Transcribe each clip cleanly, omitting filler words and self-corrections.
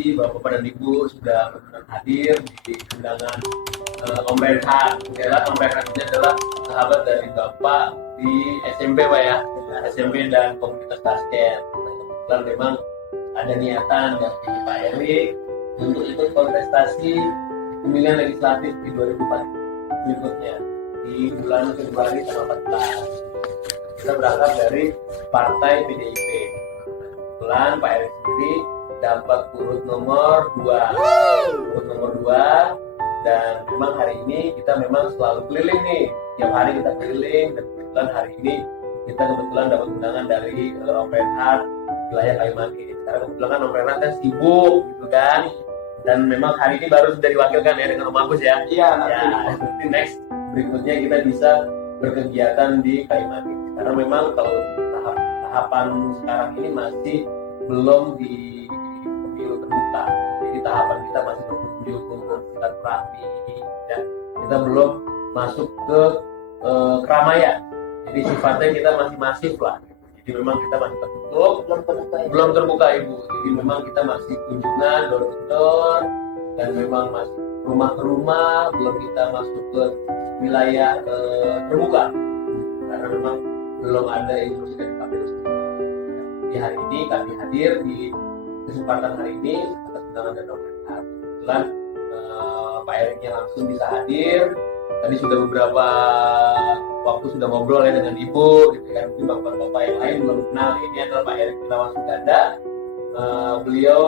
kasih Bapak dan Ibu sudah hadir di undangan Om Renhat. Om Renhat ini adalah sahabat dari Bapak di SMP Pak ya, SMP dan komunitas basket. Kebetulan memang ada niatan dari Pak Erik untuk ikut kontestasi pemilihan legislatif di 2004 berikutnya di bulan Februari tanggal 14. Kita berangkat dari Partai PDIP. Kebetulan Pak Erik sendiri dapat urut nomor 2. Urut nomor 2, dan memang hari ini kita memang selalu keliling nih. Tiap hari kita keliling, dan kebetulan hari ini kita kebetulan dapat undangan dari Om Renhat wilayah Kalimantan. Karena kebetulan kan Om Renhat kan sibuk gitu kan. Dan memang hari ini baru sudah diwakilkan ya dengan Om Agus ya. Iya. Ya, nanti next berikutnya kita bisa berkegiatan di Kalimantan. Karena memang kalau tahapan sekarang ini masih belum di pemilu terbuka. Jadi tahapan kita masih berkunjung, silaturahmi, ya. Kita belum masuk ke keramaian. Jadi sifatnya kita masih masif lah. Jadi memang kita masih tertutup, belum terbuka Ibu. Jadi memang kita masih kunjungan door to door, dan memang masih rumah ke rumah, belum kita masuk ke wilayah terbuka. Karena memang belum ada instruksi dari KPU sendiri. Di hari ini kami hadir di kesempatan hari ini atas undangan dari Om Renhat. Kebetulan Pak Eriknya langsung bisa hadir. Tadi sudah beberapa waktu sudah ngobrol ya dengan Ibu, gitu kan. Mungkin bapak-bapak yang lain belum kenal. Ini adalah Pak Erik Gunawan Suganda. Beliau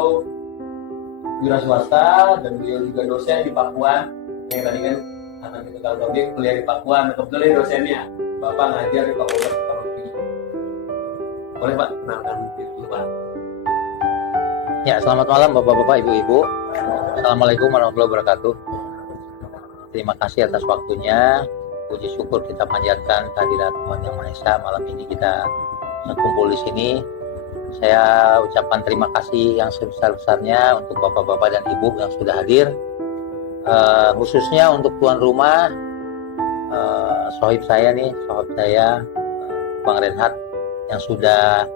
wira swasta dan beliau juga dosen di Pakuan. Yang tadi kan anak kita tahu topik kuliah di Pakuan. Kebetulan ini dosennya Bapak ngajar di Fakultas Psikologi. Boleh Pak kenalkan diri dulu Pak. Ya, selamat malam Bapak-bapak, Ibu-ibu. Assalamualaikum warahmatullahi wabarakatuh. Terima kasih atas waktunya. Puji syukur kita panjatkan kehadirat Tuhan Yang Maha Esa. Malam ini kita berkumpul di sini. Saya ucapkan terima kasih yang sebesar-besarnya untuk Bapak-bapak dan Ibu yang sudah hadir. Khususnya untuk tuan rumah, sohib saya, Bang Renhat, yang sudah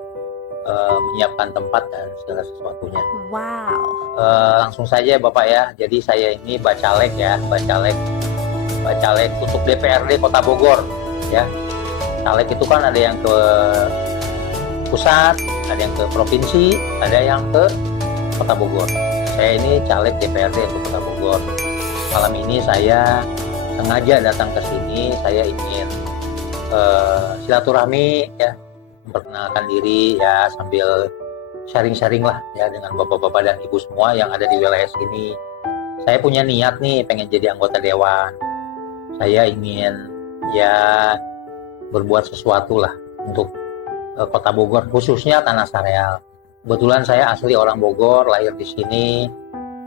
menyiapkan tempat dan segala sesuatunya. Wow. Langsung saja Bapak ya. Jadi saya ini bacalek untuk DPRD Kota Bogor ya. Caleg itu kan ada yang ke pusat, ada yang ke provinsi, ada yang ke Kota Bogor. Saya ini caleg DPRD untuk Kota Bogor. Malam ini saya sengaja datang ke sini. Saya ingin silaturahmi ya, memperkenalkan diri ya, sambil sharing-sharing lah ya dengan bapak-bapak dan ibu semua yang ada di wilayah sini. Saya punya niat nih pengen jadi anggota dewan. Saya ingin ya berbuat sesuatu lah untuk Kota Bogor, khususnya Tanah Sareal. Kebetulan saya asli orang Bogor, lahir di sini,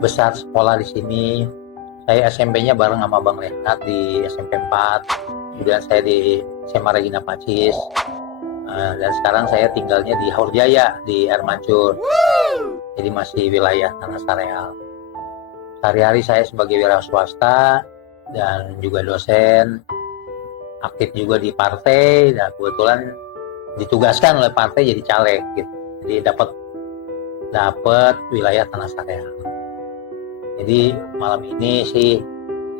besar sekolah di sini. Saya SMP-nya bareng sama Bang Renhat di SMP 4. Kemudian saya di SMA Regina Pacis. Dan sekarang saya tinggalnya di Haurjaya, di Air Mancur. Jadi masih wilayah Tanah Sareal. Sehari-hari saya sebagai wira swasta dan juga dosen, aktif juga di partai, dan kebetulan ditugaskan oleh partai jadi caleg gitu. Jadi dapat wilayah Tanah Sareal. Jadi malam ini sih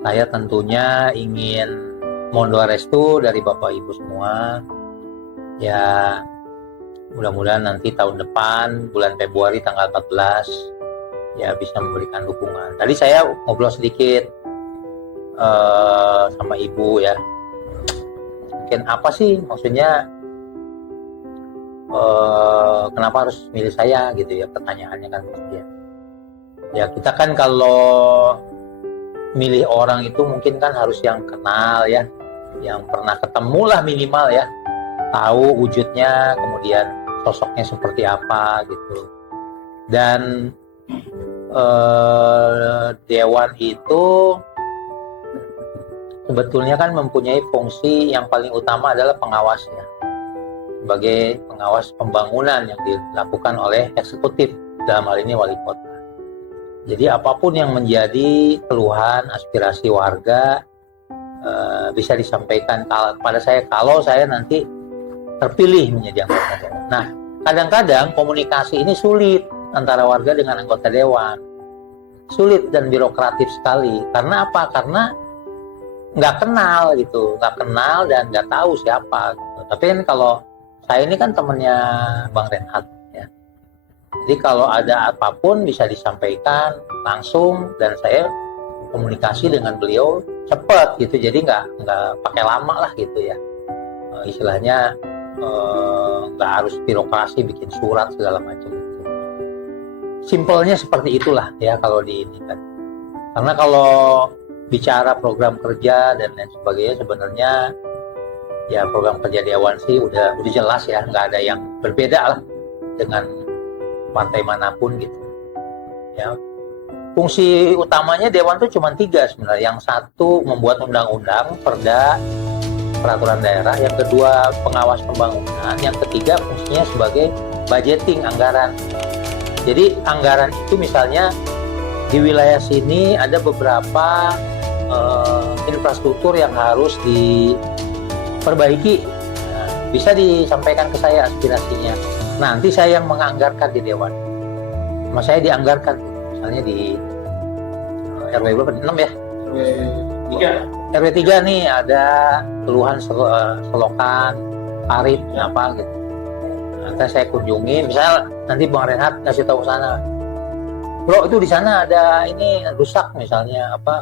saya tentunya ingin mohon doa restu dari Bapak Ibu semua. Ya, mudah-mudahan nanti tahun depan bulan Februari tanggal 14 ya bisa memberikan dukungan. Tadi saya ngobrol sedikit sama ibu ya. Mungkin apa sih maksudnya, kenapa harus milih saya gitu ya, pertanyaannya kan ya. Ya kita kan kalau milih orang itu mungkin kan harus yang kenal ya, yang pernah ketemu lah minimal ya, tahu wujudnya, kemudian sosoknya seperti apa gitu. Dan dewan itu sebetulnya kan mempunyai fungsi yang paling utama adalah pengawasnya, sebagai pengawas pembangunan yang dilakukan oleh eksekutif, dalam hal ini wali kota. Jadi apapun yang menjadi keluhan, aspirasi warga bisa disampaikan kepada saya kalau saya nanti terpilih menjadi anggota dewan. Nah, kadang-kadang komunikasi ini sulit antara warga dengan anggota dewan. Sulit dan birokratif sekali. Karena apa? Karena nggak kenal gitu, nggak kenal dan nggak tahu siapa. Gitu. Tapi kan kalau saya ini kan temennya Bang Renhat ya. Jadi kalau ada apapun bisa disampaikan langsung dan saya komunikasi dengan beliau cepat gitu. Jadi nggak pakai lama lah gitu ya. Istilahnya nggak harus birokrasi bikin surat segala macam. Simpelnya seperti itulah ya kalau di ini kan. Karena kalau bicara program kerja dan lain sebagainya sebenarnya ya program kerja Dewan sih udah jelas ya, nggak ada yang berbeda lah dengan partai manapun gitu. Ya. Fungsi utamanya Dewan tuh cuma 3 sebenarnya. Yang satu membuat undang-undang, perda, peraturan daerah. Yang kedua pengawas pembangunan. Yang ketiga fungsinya sebagai budgeting anggaran. Jadi anggaran itu misalnya di wilayah sini ada beberapa infrastruktur yang harus diperbaiki. Nah, bisa disampaikan ke saya aspirasinya. Nanti saya yang menganggarkan di Dewan. Sama saya dianggarkan. Misalnya di RW berapa? 6 ya? RW 3 nih ada keluhan selokan, parit, apa gitu. Nanti saya kunjungi, misalnya nanti Bang Renhat kasih tahu sana, bro itu di sana ada ini rusak misalnya apa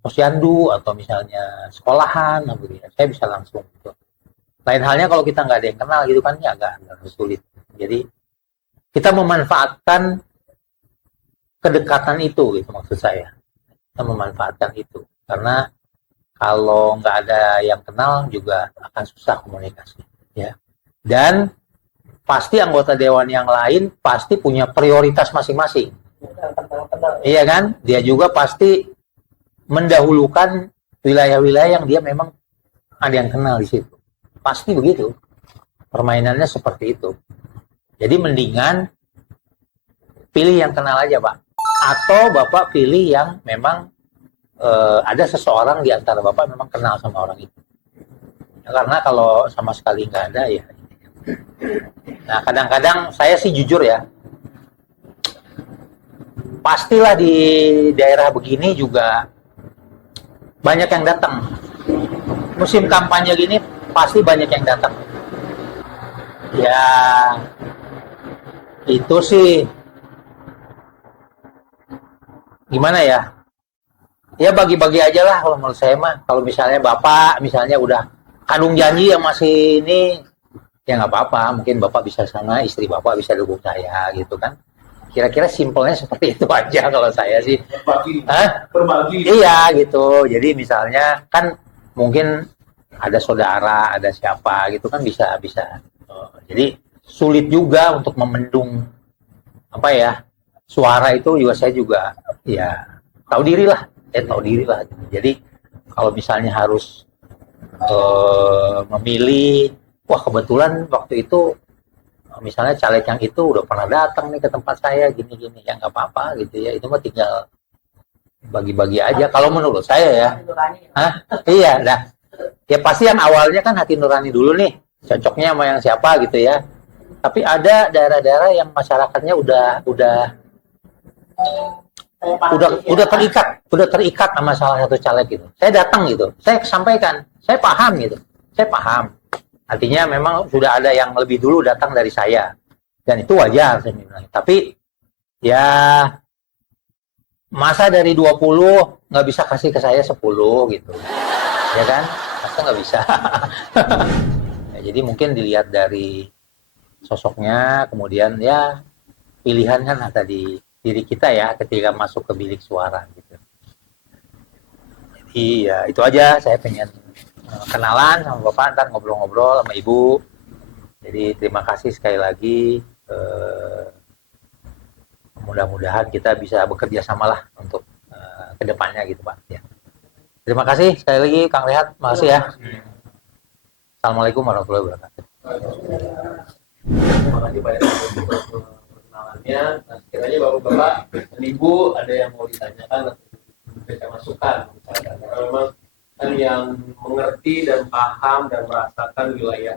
posyandu atau misalnya sekolahan, gitu ya. Saya bisa langsung. Gitu. Lain halnya kalau kita nggak ada yang kenal gitu kan ya agak sulit. Jadi kita memanfaatkan kedekatan itu gitu maksud saya. Kita memanfaatkan itu karena kalau nggak ada yang kenal juga akan susah komunikasi. Ya. Dan pasti anggota dewan yang lain pasti punya prioritas masing-masing. Iya kan? Dia juga pasti mendahulukan wilayah-wilayah yang dia memang ada yang kenal di situ. Pasti begitu. Permainannya seperti itu. Jadi mendingan pilih yang kenal aja, Pak. Atau Bapak pilih yang memang ada seseorang di antara Bapak memang kenal sama orang itu. Karena kalau sama sekali nggak ada ya. Nah kadang-kadang saya sih jujur ya, pastilah di daerah begini juga banyak yang datang. Musim kampanye gini pasti banyak yang datang. Ya itu sih gimana ya? Ya bagi-bagi aja lah kalau menurut saya mah. Kalau misalnya Bapak misalnya udah kandung janji yang masih ini, ya nggak apa-apa, mungkin Bapak bisa sana, istri Bapak bisa dukung saya gitu kan. Kira-kira simpelnya seperti itu aja kalau saya sih. Berbagi. Iya gitu. Jadi misalnya kan mungkin ada saudara, ada siapa gitu kan bisa. Jadi sulit juga untuk memendung apa ya suara itu juga saya juga ya tahu diri lah. Jadi kalau misalnya harus memilih, wah kebetulan waktu itu misalnya caleg yang itu udah pernah datang nih ke tempat saya gini-gini, ya nggak apa-apa gitu ya, itu mah tinggal bagi-bagi aja kalau menurut saya ya. Iya, dah. Ya pasti yang awalnya kan hati nurani dulu nih, cocoknya sama yang siapa gitu ya. Tapi ada daerah-daerah yang masyarakatnya udah terikat sama salah satu caleg gitu. Saya datang gitu, saya sampaikan, saya paham gitu, saya paham. Artinya memang sudah ada yang lebih dulu datang dari saya. Dan itu wajar saya bilang. Tapi ya masa dari 20 nggak bisa kasih ke saya 10 gitu. Ya kan? Masa nggak bisa. Ya, jadi mungkin dilihat dari sosoknya, kemudian ya pilihan kan ada di diri kita ya ketika masuk ke bilik suara gitu. Jadi ya itu aja, saya pengen kenalan sama Bapak, ntar ngobrol-ngobrol sama Ibu. Jadi terima kasih sekali lagi. Mudah-mudahan kita bisa bekerja samalah untuk kedepannya gitu Pak. Ya. Terima kasih sekali lagi Kang Rehat, makasih ya. Assalamualaikum warahmatullahi wabarakatuh. Terima kasih banyak untuk perkenalannya. Nah, sekiranya Bapak-Bapak dan Ibu ada yang mau ditanyakan atau memberikan masukan misalkan. Karena memang kan yang mengerti dan paham dan merasakan wilayah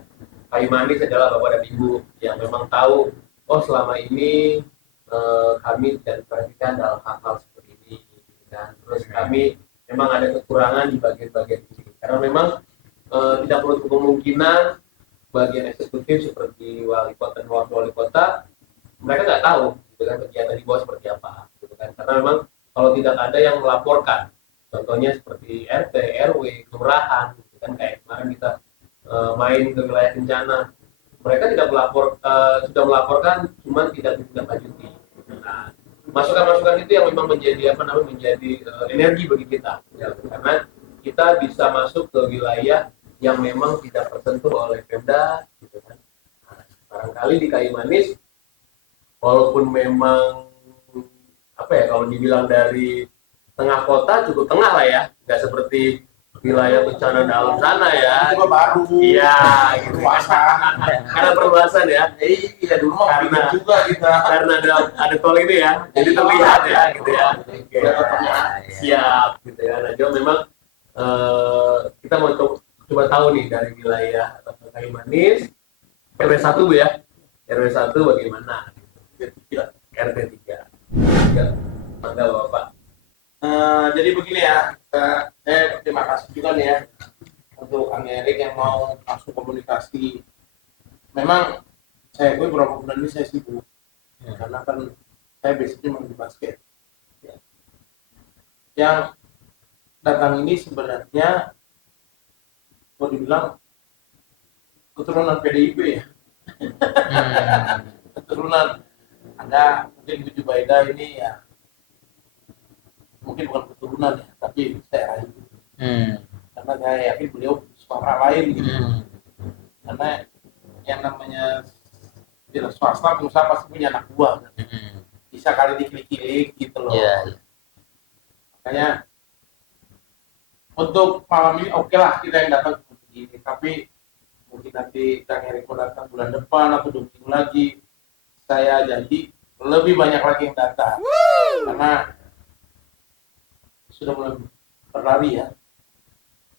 Kayu Manis adalah Bapak dan Ibu yang memang tahu oh selama ini kami tidak diperhatikan dalam hal-hal seperti ini, dan terus kami memang ada kekurangan di bagian-bagian ini, karena memang tidak perlu kemungkinan bagian eksekutif seperti wali kota dan wakil wali kota mereka nggak tahu gitu kan, kegiatan di bawah seperti apa gitu kan, karena memang kalau tidak ada yang melaporkan, contohnya seperti RT, RW, kelurahan gitu kan, kayak kemarin kita main ke wilayah bencana, mereka tidak sudah melaporkan, cuman tidak ditindaklanjuti. Nah, masukan-masukan itu yang memang menjadi energi bagi kita, ya, karena kita bisa masuk ke wilayah yang memang tidak tersentuh oleh Pemda, gitu kan. Nah, barangkali di Kayu Manis, walaupun memang kalau dibilang dari tengah kota cukup tengah lah ya, nggak seperti wilayah bencana dalam sana ya. Cuma baru. Iya, gitu. Karena perluasan ya. Iya dulu mau Karena- bikin juga kita. Karena ada tol ini ya, jadi terlihat ya, gitu ya. Oke. Ya. Siap, gitu ya. Nah, jadi memang kita mau coba tahu nih dari wilayah Kayu Manis, RW 1 Bu ya, RW 1 bagaimana? RT 3. Mangga Bapak. Jadi begini ya, saya terima kasih juga nih ya untuk Kang Erik yang mau langsung komunikasi. Memang gue beberapa bulan ini saya sibuk karena kan saya basicnya main di basket. Yang datang ini sebenarnya mau dibilang keturunan PDIP ya. Keturunan ada mungkin Bu Jubaida ini ya, mungkin bukan keturunan ya, tapi saya rayu karena saya yakin beliau suara lain gitu. Karena yang namanya tidak swasta pengusaha pasti punya anak buah kan? Bisa kali diklik-klik gitu loh. Iya. Makanya untuk malam ini oke lah kita yang datang seperti ini, tapi mungkin nanti Kang Eriko datang bulan depan atau 2 minggu lagi, saya janji lebih banyak lagi yang datang. Karena sudah mulai berlari ya,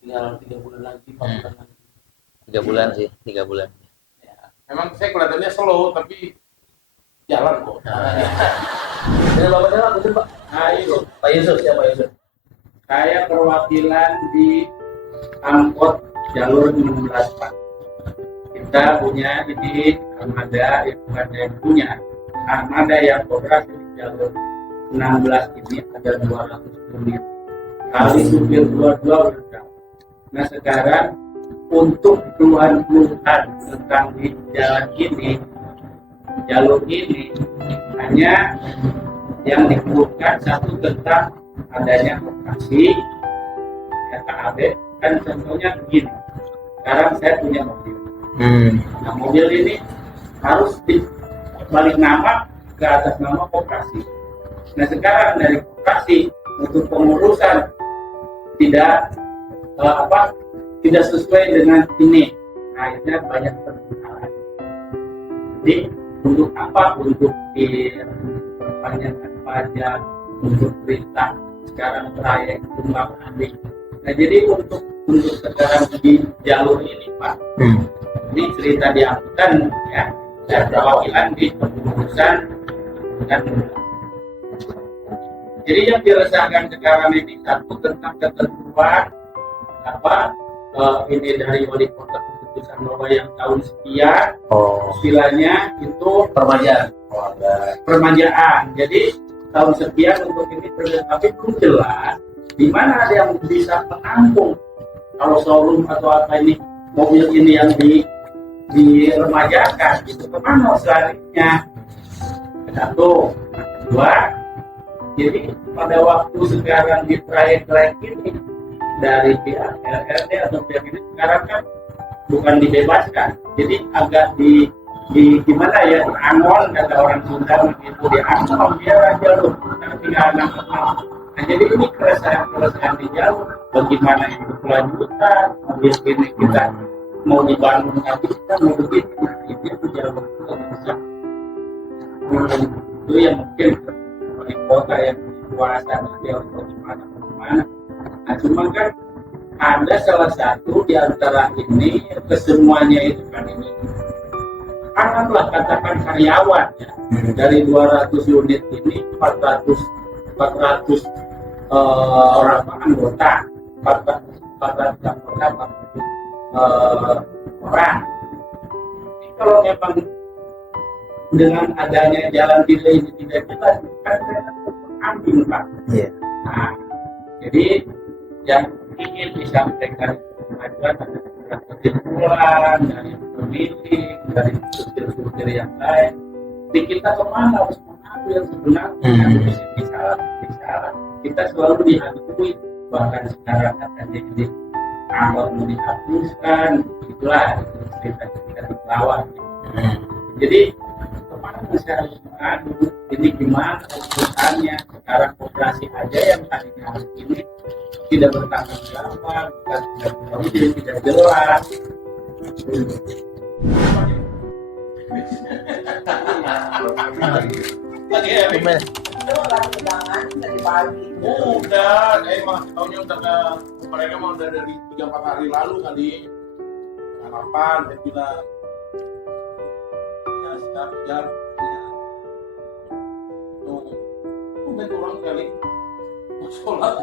tinggal 3 bulan lagi, 4 bulan lagi. 3 bulan sih, 3 bulan. Ya, memang saya kelihatannya slow tapi jalan kok. Dengan Bapak siapa Pak? Pak? Pak Yusuf, siapa Pak Yusuf? Saya perwakilan di angkot jalur 16 Pak. Kita punya ini armada yang bukan yang punya. Armada yang beroperasi di jalur 16 ini ada 200 unit. Kali supir 22 udah. Nah sekarang untuk keluhan-keluhan tentang di jalan ini, jalur ini hanya yang dikeluhkan satu tentang adanya operasi ya KAB. Kan contohnya begini, sekarang saya punya mobil. Nah mobil ini harus dibalik nama ke atas nama koperasi. Nah sekarang dari koperasi untuk pengurusan tidak tidak sesuai dengan ini, akhirnya banyak permasalahan. Jadi untuk apa? Untuk diperpanjangkan pajak, untuk perintah sekarang proyek tumbang ambing. Nah jadi untuk sekarang di jalur ini Pak, ini cerita diangkutan ya, dan perwakilan di pengurusan dan jadi yang dirasakan sekarang ini satu tentang ketentuan ini dari wali kota keputusan bahwa yang tahun sekian istilahnya itu permajaan. Jadi tahun sekian untuk ini tapi belum jelas di mana ada yang bisa menampung kalau showroom atau apa ini mobil ini yang diremajakan gitu, kemana selanjutnya? Satu, kedua, jadi pada waktu sekarang di trayek-trayek ini dari pihak LRT atau pihak ini sekarang kan bukan dibebaskan, jadi agak di gimana ya, anon kata orang Sunda begitu, di anon biar aja loh, tinggal anak. Nah jadi ini keresahan di jalur, bagaimana itu kelanjutan, mobil ini kita mau dibangun lagi, kita mau begitu, itu jalur bisa. Itu yang mungkin wali kota yang kuasa nanti atau gimana. Nah cuma kan ada salah satu di antara ini kesemuanya itu kan ini anggaplah katakan karyawan ya. Dari 200 unit ini 400 orang anggota, 400 anggota, 400 orang. Jadi kalau memang dengan adanya jalan delay ini tidak jelas, kan ambing Pak. Iya. Nah, jadi yang ingin disampaikan kemajuan adalah kesimpulan dari pemilik, dari struktur-struktur yang lain. Di kita kemana harus mengambil sebenarnya bisa kita selalu dihantui, bahkan sekarang katanya jadi angkot mau dihapuskan, itulah cerita ketika dilawan. Jadi kemana saya harus mengadu, ini gimana keputusannya, sekarang operasi aja yang tadinya harus ini tidak bertanggung jawab, tidak jelas. Lagi ya, Bik? Itu lagi undangan dari pagi. Udah, emang tahunnya udah mereka mau udah dari 3-4 hari lalu kali. Harapan, saya bilang ya setiap jam ya. Tuh, main orang kali mau sholat.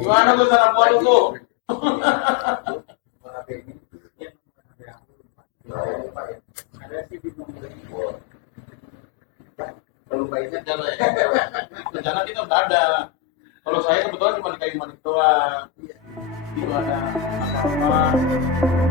Gimana tuh cara buat tuh? Perlu baiknya Rencana kita udah ada. Kalau saya kebetulan cuma di kayu manis doang. Itu ada apa-apa.